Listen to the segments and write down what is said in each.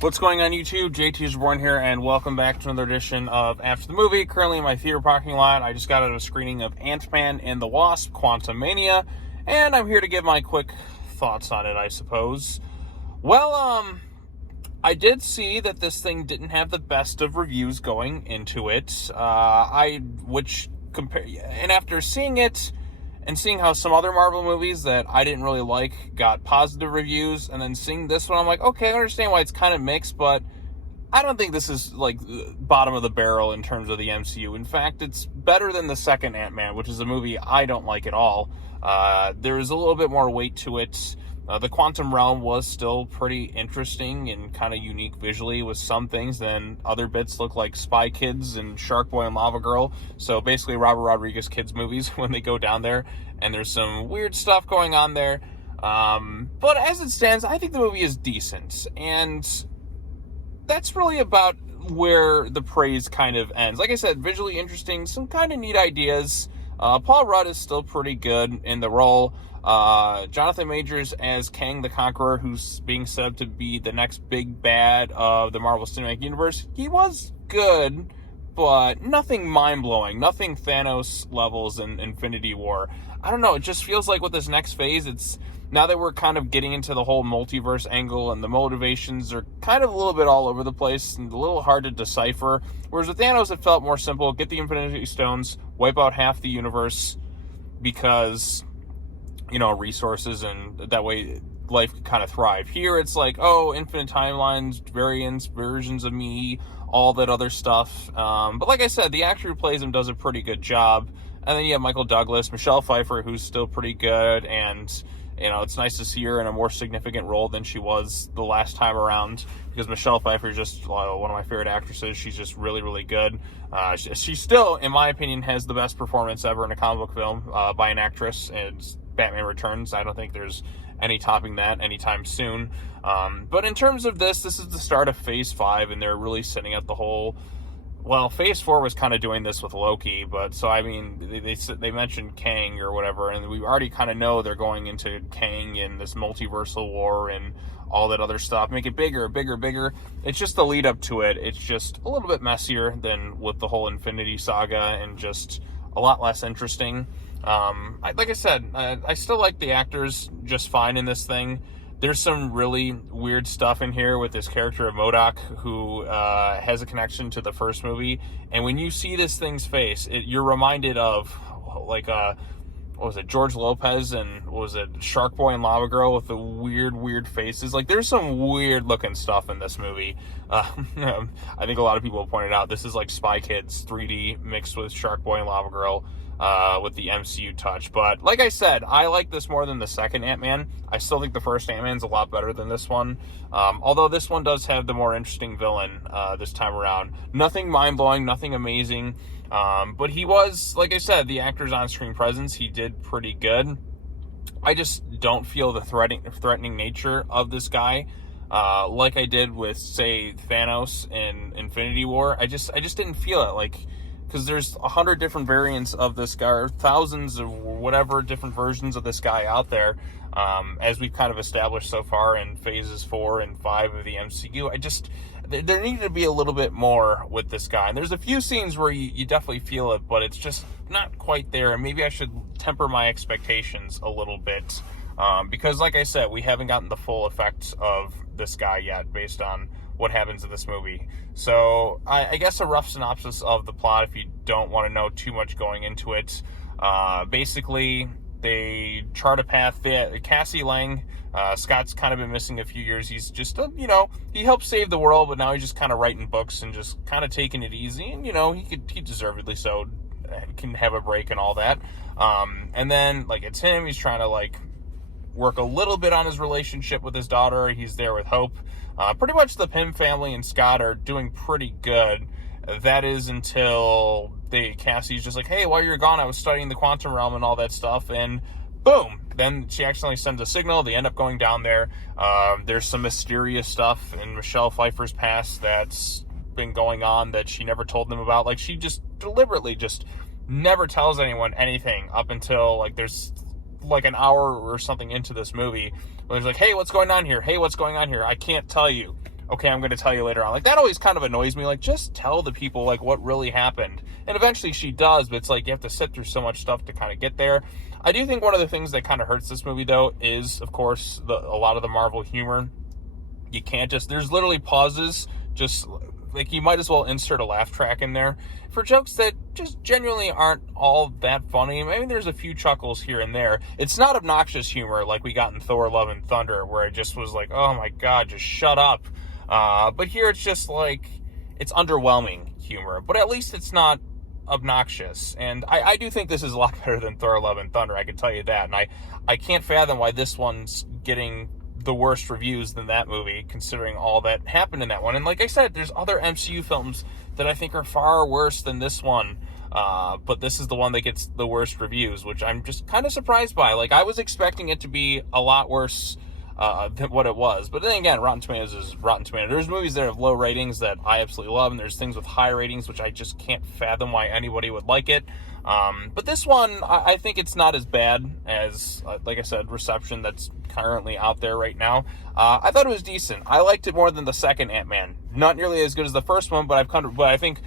What's going on YouTube? JT's Born here, and welcome back to another edition of After the Movie. Currently in my theater parking lot. I just got out of a screening of Ant-Man and the Wasp Quantumania, and I'm here to give my quick thoughts on it, I suppose. Well, I did see that this thing didn't have the best of reviews going into it. And after seeing it, and seeing how some other Marvel movies that I didn't really like got positive reviews, and then seeing this one, I'm like, okay, I understand why it's kind of mixed, but I don't think this is, like, bottom of the barrel in terms of the MCU. In fact, it's better than the second Ant-Man, which is a movie I don't like at all. There's a little bit more weight to it. The Quantum Realm was still pretty interesting and kind of unique visually with some things. Then other bits look like Spy Kids and Shark Boy and Lava Girl. So basically Robert Rodriguez kids movies when they go down there. And there's some weird stuff going on there. But as it stands, I think the movie is decent. And that's really about where the praise kind of ends. Like I said, visually interesting, some kind of neat ideas. Paul Rudd is still pretty good in the role. Jonathan Majors as Kang the Conqueror, who's being set up to be the next big bad of the Marvel Cinematic Universe. He was good, but nothing mind-blowing. Nothing Thanos levels in Infinity War. I don't know, it just feels like with this next phase, it's now that we're kind of getting into the whole multiverse angle and the motivations are kind of a little bit all over the place and a little hard to decipher. Whereas with Thanos, it felt more simple. Get the Infinity Stones, wipe out half the universe because, you know, resources, and that way life can kind of thrive. Here it's like, oh, infinite timelines, variants, versions of me, all that other stuff. But like I said, the actor who plays him does a pretty good job. And then you have Michael Douglas, Michelle Pfeiffer, who's still pretty good, and you know, it's nice to see her in a more significant role than she was the last time around, because Michelle Pfeiffer is just one of my favorite actresses. She's just really, really good. She still, in my opinion, has the best performance ever in a comic book film by an actress, and it's Batman Returns. I don't think there's any topping that anytime soon. But in terms of this is the start of Phase 5, and they're really setting up the whole... Well, Phase 4 was kind of doing this with Loki, but so, I mean, they mentioned Kang or whatever, and we already kind of know they're going into Kang and this multiversal war and all that other stuff. Make it bigger, bigger, bigger. It's just the lead up to it. It's just a little bit messier than with the whole Infinity Saga and just a lot less interesting. Like I said, I still like the actors just fine in this thing. There's some really weird stuff in here with this character of MODOK who has a connection to the first movie. And when you see this thing's face, you're reminded of, like, what was it, George Lopez and, what was it, Shark Boy and Lava Girl with the weird faces. Like, there's some weird looking stuff in this movie. I think a lot of people have pointed out this is like Spy Kids 3D mixed with Shark Boy and Lava Girl. With the MCU touch. But like I said, I like this more than the second Ant-Man. I still think the first Ant-Man's a lot better than this one. Although this one does have the more interesting villain this time around. Nothing mind-blowing, nothing amazing. But he was, like I said, the actor's on-screen presence, he did pretty good. I just don't feel the threatening nature of this guy. Like I did with, say, Thanos in Infinity War. I just didn't feel it. Like, because there's 100 different variants of this guy, or thousands of whatever different versions of this guy out there, as we've kind of established so far in phases 4 and 5 of the MCU. There needed to be a little bit more with this guy. And there's a few scenes where you definitely feel it, but it's just not quite there. And maybe I should temper my expectations a little bit. Because like I said, we haven't gotten the full effect of this guy yet based on what happens in this movie. So I guess a rough synopsis of the plot, if you don't want to know too much going into it. Basically, they chart a path. Cassie Lang, Scott's kind of been missing a few years. He's just, he helped save the world, but now he's just kind of writing books and just kind of taking it easy. And, he deservedly so can have a break and all that. And then, like, it's him. He's trying to, like, work a little bit on his relationship with his daughter. He's there with Hope. Pretty much the Pym family and Scott are doing pretty good. That is until Cassie's just like, hey, while you're gone, I was studying the quantum realm and all that stuff, and boom, then she accidentally sends a signal. They end up going down there. There's some mysterious stuff in Michelle Pfeiffer's past that's been going on that she never told them about. Like, she just deliberately just never tells anyone anything up until, like, there's like an hour or something into this movie where there's like, hey, what's going on here? Hey, what's going on here? I can't tell you. okay, I'm going to tell you later on. Like, that always kind of annoys me. Like, just tell the people, like, what really happened. And eventually she does, but it's like you have to sit through so much stuff to kind of get there. I do think one of the things that kind of hurts this movie, though, is, of course, a lot of the Marvel humor. You can't just, there's literally pauses, just, like, you might as well insert a laugh track in there for jokes that just genuinely aren't all that funny. I mean, there's a few chuckles here and there. It's not obnoxious humor like we got in Thor: Love and Thunder, where it just was like, oh my God, just shut up. But here it's just like, it's underwhelming humor, but at least it's not obnoxious. And I do think this is a lot better than Thor: Love and Thunder, I can tell you that. And I can't fathom why this one's getting the worst reviews than that movie, considering all that happened in that one. And like I said, there's other MCU films that I think are far worse than this one. But this is the one that gets the worst reviews, which I'm just kind of surprised by. Like, I was expecting it to be a lot worse than what it was. But then again, Rotten Tomatoes is Rotten Tomatoes. There's movies that have low ratings that I absolutely love, and there's things with high ratings which I just can't fathom why anybody would like it. But this one, I think it's not as bad as, like I said, reception that's currently out there right now. I thought it was decent. I liked it more than the second Ant-Man. Not nearly as good as the first one, but I think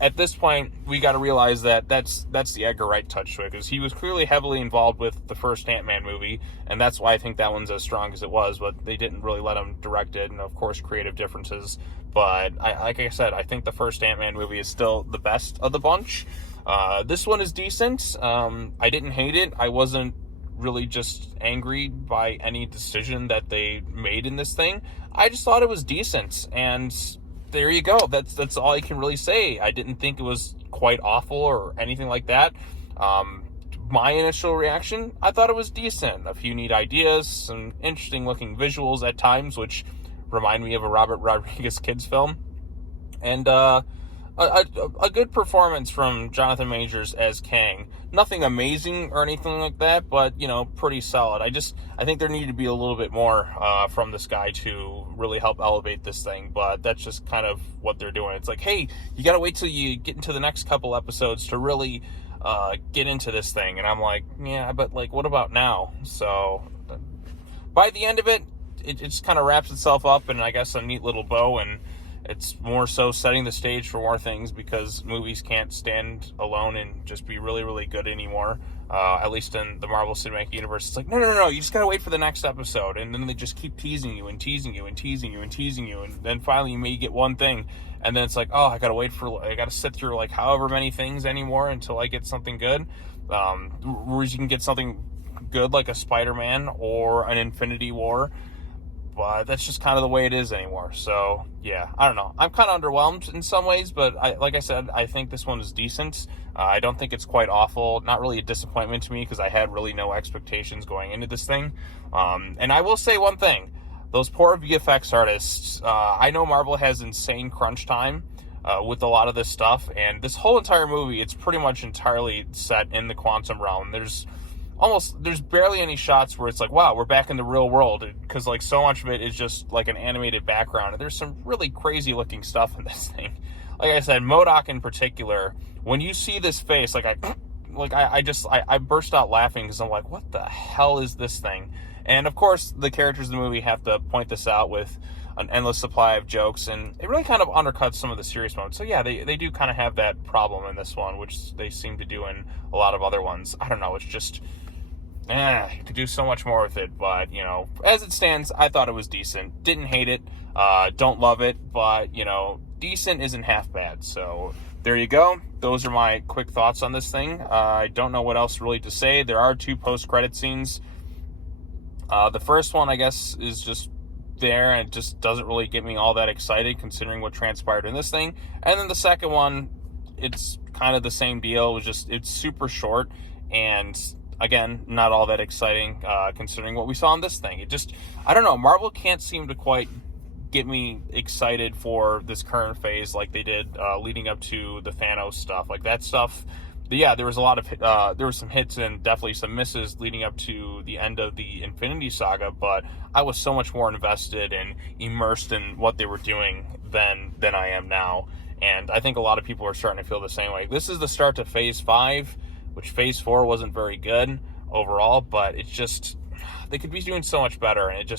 at this point we got to realize that that's the Edgar Wright touch to it, because he was clearly heavily involved with the first Ant-Man movie, and that's why I think that one's as strong as it was. But they didn't really let him direct it, and of course creative differences. But like I said, I think the first Ant-Man movie is still the best of the bunch. This one is decent. I didn't hate it. I wasn't really just angry by any decision that they made in this thing. I just thought it was decent, and there you go. That's all I can really say. I didn't think it was quite awful or anything like that. My initial reaction, I thought it was decent. A few neat ideas, some interesting looking visuals at times, which remind me of a Robert Rodriguez kids film, and a good performance from Jonathan Majors as Kang. Nothing amazing or anything like that, but, pretty solid. I think there needed to be a little bit more from this guy to really help elevate this thing, but that's just kind of what they're doing. It's like, hey, you got to wait till you get into the next couple episodes to really get into this thing. And I'm like, yeah, but, like, what about now? So by the end of it, it just kind of wraps itself up in, I guess, a neat little bow, and it's more so setting the stage for more things, because movies can't stand alone and just be really, really good anymore. At least in the Marvel Cinematic Universe, it's like, no, you just gotta wait for the next episode, and then they just keep teasing you and teasing you and teasing you and teasing you, and then finally you may get one thing, and then it's like, oh, I gotta sit through like however many things anymore until I get something good. Whereas you can get something good like a Spider-Man or an Infinity War, but that's just kind of the way it is anymore. So, yeah, I don't know. I'm kind of underwhelmed in some ways, but like I said, I think this one is decent. I don't think it's quite awful. Not really a disappointment to me, because I had really no expectations going into this thing. And I will say one thing. Those poor VFX artists, I know Marvel has insane crunch time with a lot of this stuff, and this whole entire movie, it's pretty much entirely set in the quantum realm. There's barely any shots where it's like, wow, we're back in the real world, because like so much of it is just like an animated background, and there's some really crazy looking stuff in this thing. Like I said, MODOK in particular, when you see this face, I burst out laughing, because I'm like, what the hell is this thing? And of course the characters in the movie have to point this out with an endless supply of jokes, and it really kind of undercuts some of the serious moments. So yeah, they do kind of have that problem in this one, which they seem to do in a lot of other ones. I don't know, it's just, you could do so much more with it, but, as it stands, I thought it was decent. Didn't hate it, don't love it, but, decent isn't half bad. So there you go. Those are my quick thoughts on this thing. I don't know what else really to say. There are 2 post-credit scenes. The first one, I guess, is just there, and it just doesn't really get me all that excited considering what transpired in this thing. And then the second one, it's kind of the same deal. It's super short, and again, not all that exciting considering what we saw in this thing. I don't know, Marvel can't seem to quite get me excited for this current phase like they did leading up to the Thanos stuff. Like that stuff, yeah, there was a lot of there were some hits and definitely some misses leading up to the end of the Infinity Saga, but I was so much more invested and immersed in what they were doing than I am now. And I think a lot of people are starting to feel the same way. This is the start to Phase 5, which Phase 4 wasn't very good overall, but it's just, they could be doing so much better. And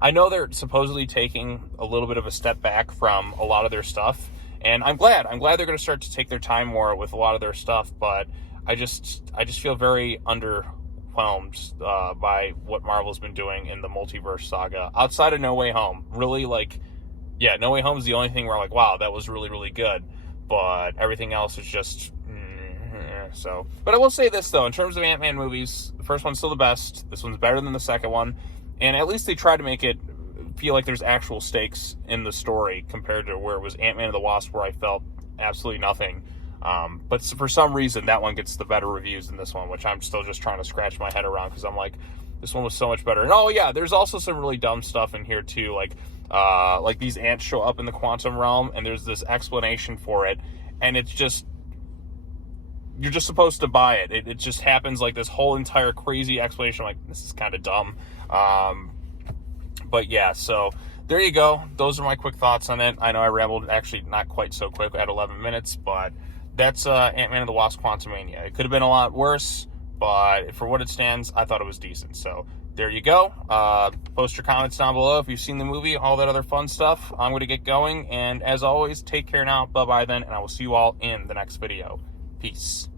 I know they're supposedly taking a little bit of a step back from a lot of their stuff, and I'm glad they're going to start to take their time more with a lot of their stuff. But I just feel very underwhelmed by what Marvel's been doing in the multiverse saga outside of No Way Home. Really, No Way Home is the only thing where I'm like, wow, that was really, really good. But everything else is just so. But I will say this though, in terms of Ant-Man movies, the first one's still the best. This one's better than the second one, and at least they try to make it feel like there's actual stakes in the story compared to where it was Ant-Man and the Wasp, where I felt absolutely nothing. But for some reason, that one gets the better reviews than this one, which I'm still just trying to scratch my head around, because I'm like, this one was so much better. And oh yeah, there's also some really dumb stuff in here too, like these ants show up in the quantum realm, and there's this explanation for it, and it's just, you're just supposed to buy it. It just happens, like this whole entire crazy explanation. I'm like, this is kind of dumb. But yeah, so there you go. Those are my quick thoughts on it. I know I rambled, actually not quite so quick at 11 minutes, but that's Ant-Man and the Wasp Quantumania. It could have been a lot worse, but for what it stands, I thought it was decent. So there you go. Post your comments down below if you've seen the movie, all that other fun stuff. I'm going to get going, and as always, take care now. Bye-bye then, and I will see you all in the next video. Peace.